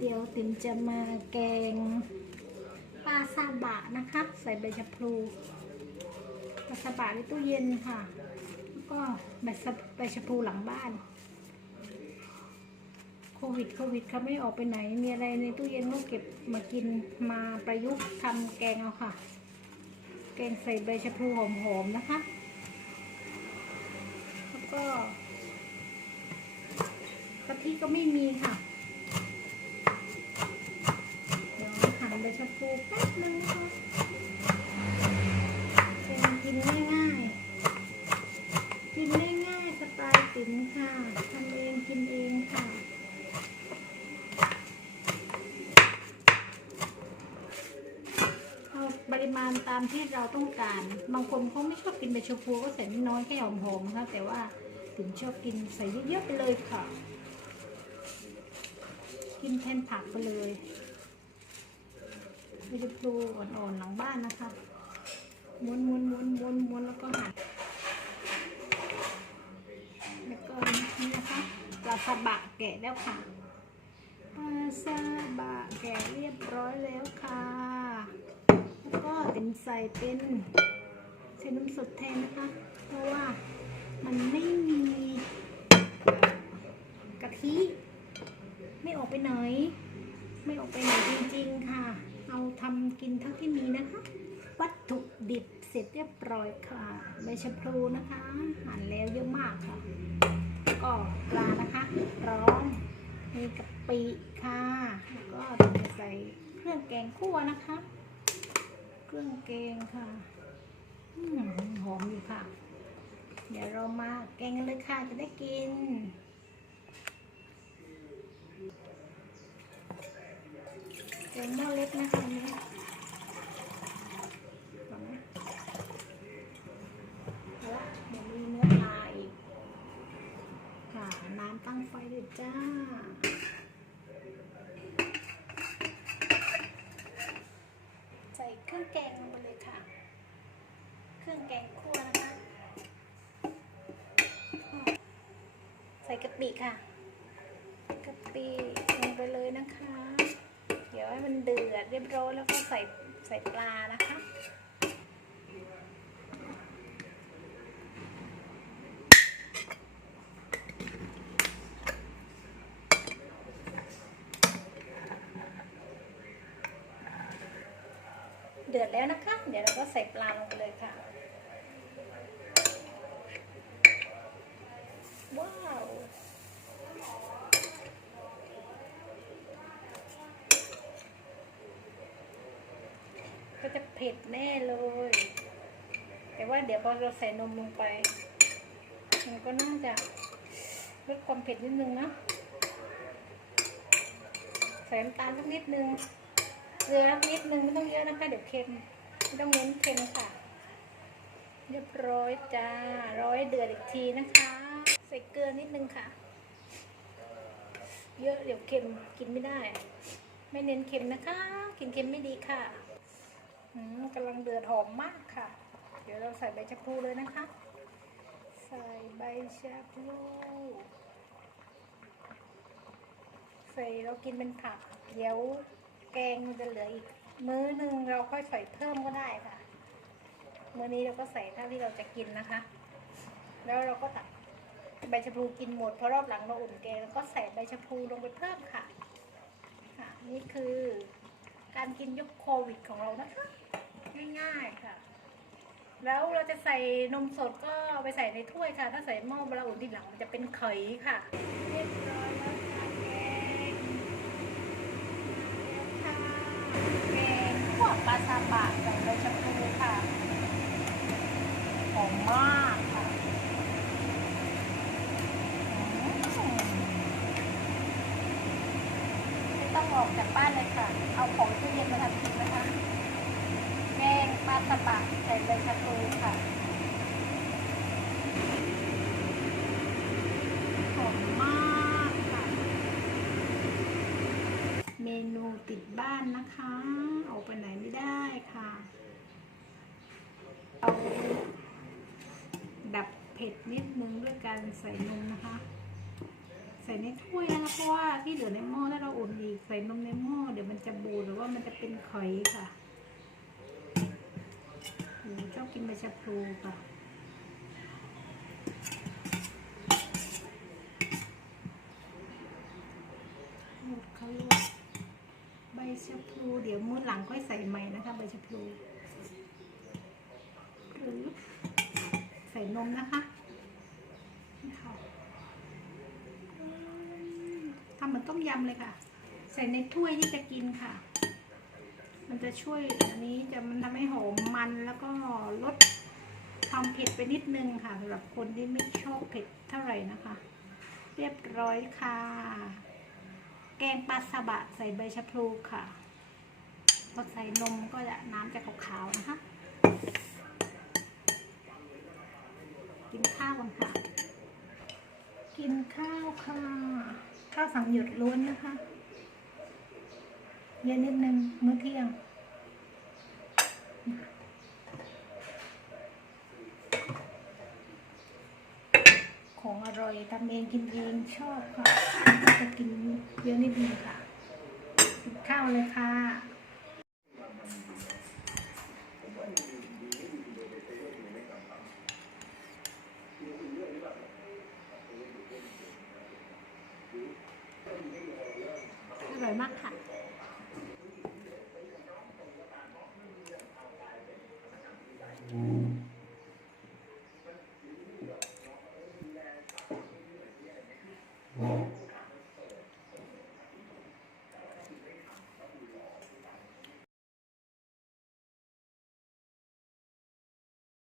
เดี๋ยวติ๋มจะมาแกงปลาซาบะนะคะ ใส่ใบชะพลูปลาซาบะในตู้เย็นค่ะ แล้วก็ใบชะใบชะพลูหลังบ้าน โควิดโควิดเขาไม่ออกไปไหน มีอะไรในตู้เย็นก็เก็บมากินมาประยุกต์ทำแกงเอาค่ะ แกงใส่ใบชะพลูหอมๆนะคะ แล้วก็กะทิก็ไม่มีค่ะ เดี๋ยวหั่นใบ ชะพลูแป๊บนึงนะคะเป็นกินง่ายๆ กินง่ายๆสไตล์ติ๋มค่ะทำเองกินเองค่ะเอาปริมาณตามที่เราต้องการ บางคนเขาไม่ชอบกินใบชะพูก็ใส่นิดน้อยแค่หอมๆนะคะแต่ว่าถึงชอบกินใส่เยอะๆไปเลยค่ะ กินแทนผักไปเลย ใบชะพูอ่อนๆหลังบ้านนะคะม้วนม้วนม้วนม้วนม้วนแล้วก็หั่นแล้วก็นี่นะคะปลาซาบะแกะแล้วค่ะปลาซาบะแกะเรียบร้อยแล้วค่ะ แล้วก็เต็มใส่เป็นใส่นมสดแทนนะคะ เพราะว่ามันไม่มีกะทิ ไม่ออกไปไหน ไม่ออกไปไหนจริงๆค่ะ เอาทำกินเท่าที่มีนะคะ วัตถุดิบเสร็จเรียบร้อยค่ะใบชะพลูนะคะ หั่นแล้วเยอะมากค่ะ ก็ปลานะคะพร้อมมีกะปิค่ะ แล้วก็จะใส่เครื่องแกงคั่วนะคะ เครื่องแกงค่ะอืหอมอยู่ค่ะ เดี๋ยวเรามาแกงกันเลยค่ะจะได้กิน แกงหม้อเล็กนะคะอันนี้ก่อนนะเอาละเดี๋ยวมีเนื้อปลาอีกค่ะน้ำตั้งไฟเลยจ้าใส่เครื่องแกงลงไปเลยค่ะ เครื่องแกงคั่วนะคะ ใส่กะปิค่ะ กะปิลงไปเลยนะคะ ดี๋ยวให้มันเดือดเรียบร้อยแล้วก็ใส่ใส่ปลานะคะเดือดแล้วนะคะ เดี๋ยวเราก็ใส่ปลาลงไปเลยค่ะ ว้าว ก็จะ เผ็ดแน่เลย แต่ว่าเดี๋ยวพอเราใส่นมลงไป มันก็น่าจะลดความเผ็ดนิดนึงนะใส่น้ำตาลสักนิดนึง เกลือนิดนึงไม่ต้องเยอะนะคะ เดี๋ยวเค็ม ไม่ต้องเน้นเค็มค่ะ เรียบร้อยจ้า ร้อยเดือดอีกทีนะคะ ใส่เกลือนิดนึงค่ะ เยอะเดี๋ยวเค็มกินไม่ได้ ไม่เน้นเค็มนะคะ กินเค็มไม่ดีค่ะ กำลังเดือดหอมมากค่ะ เดี๋ยวเราใส่ใบชะพลูเลยนะคะ ใส่ใบชะพลูใส่เรากินเป็นผัก เดี๋ยวแกงมันจะเหลืออีก มื้อหนึ่งเราค่อยใส่เพิ่มก็ได้ค่ะ มื้อนี้เราก็ใส่เท่าที่เราจะกินนะคะ แล้วเราก็ตักใบชะพลูกินหมดเพราะรอบหลังเราอุ่นแกงแล้วก็ใส่ใบชะพลูลงไปเพิ่มค่ะ ค่ะ นี่คือ การกินยุคโควิดของเรานะคะ ง่ายๆค่ะ แล้วเราจะใส่นมสดก็เอาไปใส่ในถ้วยค่ะ ถ้าใส่หม้อเราอุ่นทีหลังมันจะเป็นเขยค่ะเรียบร้อยแล้วค่ะแกงค่ะแกงขั่วปลาซาบะใส่ใบชะพลูค่ะหอมมากค่ะอืมไม่ ต้องออกจากบ้านเลยค่ะ เอาของตู้เย็นมาทำกินนะคะแกงปลาซาบะใส่ใบชะพลูค่ะหอมมากค่ะ เมนูติดบ้านนะคะ ออกไปไหนไม่ได้ค่ะ เอาดับเผ็ดนิดนึงด้วยการใส่นมนะคะ ใส่ในถ้วยนะคะเพราะว่าที่เหลือในหม้อถ้าเราอุ่นอีกใส่นมในหม้อเดี๋ยวมันจะบูดหรือว่ามันจะเป็นขอยค่ะหนูชอบกินใบชะพลูค่ะหมดเขาลวกใบชะพลูเดี๋ยวมื้อหลังค่อยใส่ใหม่นะคะ ใบชะพลูหรือใส่นมนะคะนี่ค่ะอืมทำ เหมือนต้มยำเลยค่ะ ใส่ในถ้วยที่จะกินค่ะ มันจะช่วยอันนี้จะมันทำให้หอมมันแล้วก็ลดความเผ็ดไปนิดนึงค่ะสำหรับคนที่ไม่ชอบเผ็ดเท่าไหร่นะคะ เรียบร้อยค่ะ แกงปลาสบะใส่ใบชะพลูค่ะพอใส่นมก็จะน้ำจะขาวๆนะคะ กินข้าวกันค่ะ กินข้าวค่ะ ข้าวสังหยดล้วนนะคะเยอะนิดนึงมื้อเที่ยงของอร่อยทำเองกินเองชอบค่ะจะกินเยอะนิดนึงค่ะกินข้าวเลยค่ะ 看。